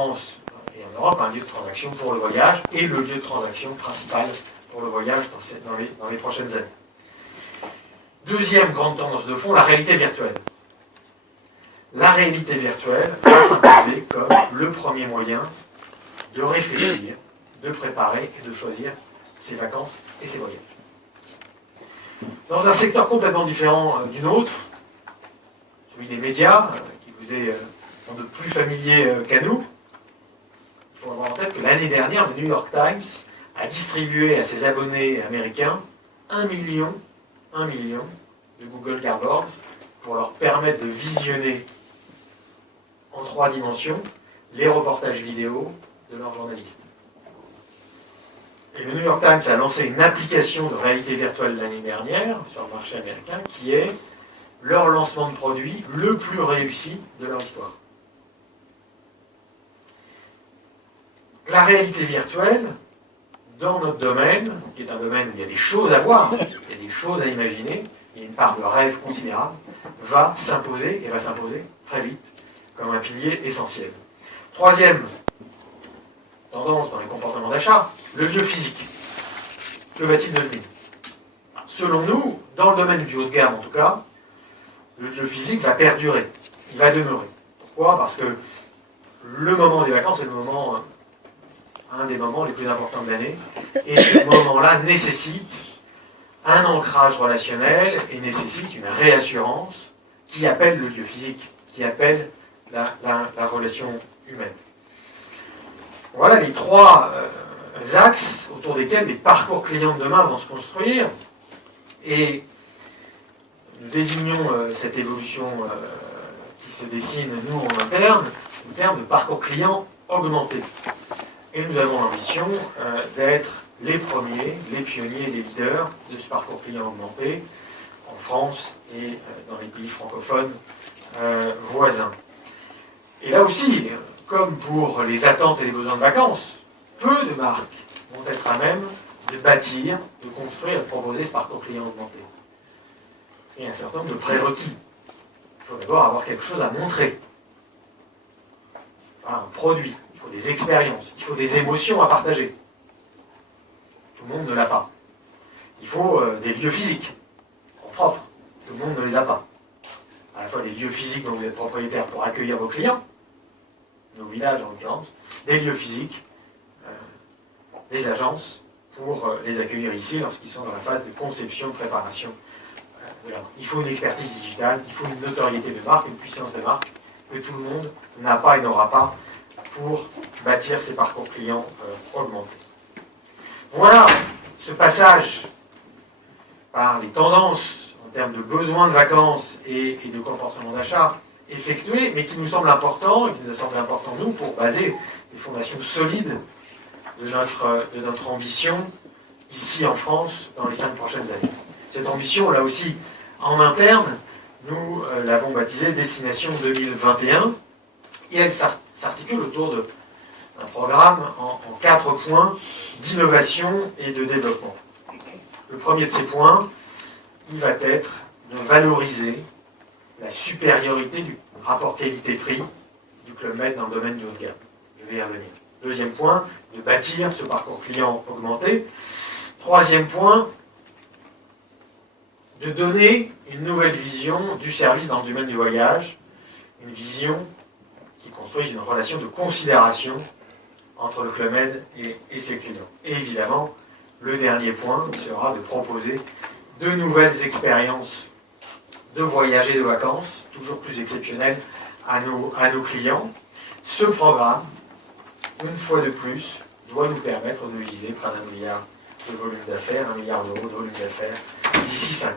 France et en Europe un lieu de transaction pour le voyage et le lieu de transaction principal pour le voyage dans les prochaines années. Deuxième grande tendance de fond, la réalité virtuelle. La réalité virtuelle va s'imposer comme le premier moyen de réfléchir, de préparer et de choisir ses vacances et ses voyages. Dans un secteur complètement différent du nôtre, celui des médias, qui vous est sans doute plus familier qu'à nous, il faut avoir en tête que l'année dernière, le New York Times a distribué à ses abonnés américains 1 million de Google Cardboard pour leur permettre de visionner en 3 dimensions les reportages vidéo de leurs journalistes. Et le New York Times a lancé une application de réalité virtuelle l'année dernière sur le marché américain qui est leur lancement de produit le plus réussi de leur histoire. La réalité virtuelle, dans notre domaine, qui est un domaine où il y a des choses à voir, il y a des choses à imaginer, il y a une part de rêve considérable, va s'imposer, et va s'imposer très vite, comme un pilier essentiel. Troisième tendance dans les comportements d'achat, le lieu physique. Que va-t-il devenir? Selon nous, dans le domaine du haut de gamme en tout cas, le lieu physique va perdurer, il va demeurer. Pourquoi? Parce que le moment des vacances est un des moments les plus importants de l'année, et ce moment-là nécessite un ancrage relationnel et nécessite une réassurance qui appelle le lieu physique, qui appelle la relation humaine. Voilà les 3 axes autour desquels les parcours clients de demain vont se construire. Et nous désignons cette évolution qui se dessine, nous, en interne, en termes de parcours client augmenté. Et nous avons l'ambition d'être les premiers, les pionniers, les leaders de ce parcours client augmenté en France et dans les pays francophones voisins. Et là aussi, comme pour les attentes et les besoins de vacances, peu de marques vont être à même de bâtir, de construire et de proposer ce parcours client augmenté. Il y a un certain nombre de prérequis. Il faut d'abord avoir quelque chose à montrer. Voilà, un produit, il faut des expériences, il faut des émotions à partager. Tout le monde ne l'a pas. Il faut des lieux physiques, en propre. Tout le monde ne les a pas. À la fois des lieux physiques dont vous êtes propriétaire pour accueillir vos clients, nos villages en l'occurrence, des lieux physiques, des agences pour les accueillir ici lorsqu'ils sont dans la phase de conception, de préparation de la marque. Il faut une expertise digitale, il faut une notoriété de marque, une puissance de marque que tout le monde n'a pas et n'aura pas pour bâtir ces parcours clients augmentés. Voilà ce passage par les tendances en termes de besoins de vacances et de comportement d'achat effectué, mais qui nous semble important, et qui nous a semblé important, nous, pour baser des fondations solides de notre ambition ici en France dans les 5 prochaines années. Cette ambition, là aussi, en interne, nous l'avons baptisée Destination 2021, et elle s'articule autour d'un programme en 4 points d'innovation et de développement. Le premier de ces points, il va être de valoriser la supériorité du rapport qualité-prix du Club Med dans le domaine du haut de gamme. Je vais y revenir. Deuxième point, de bâtir ce parcours client augmenté. Troisième point, de donner une nouvelle vision du service dans le domaine du voyage, une vision qui construise une relation de considération entre le Club Med et ses clients. Et évidemment, le dernier point sera de proposer de nouvelles expériences de voyage et de vacances, toujours plus exceptionnelles à nos clients. Ce programme, une fois de plus, doit nous permettre de viser près d'1 milliard de volume d'affaires, 1 milliard d'euros de volume d'affaires d'ici 5 ans.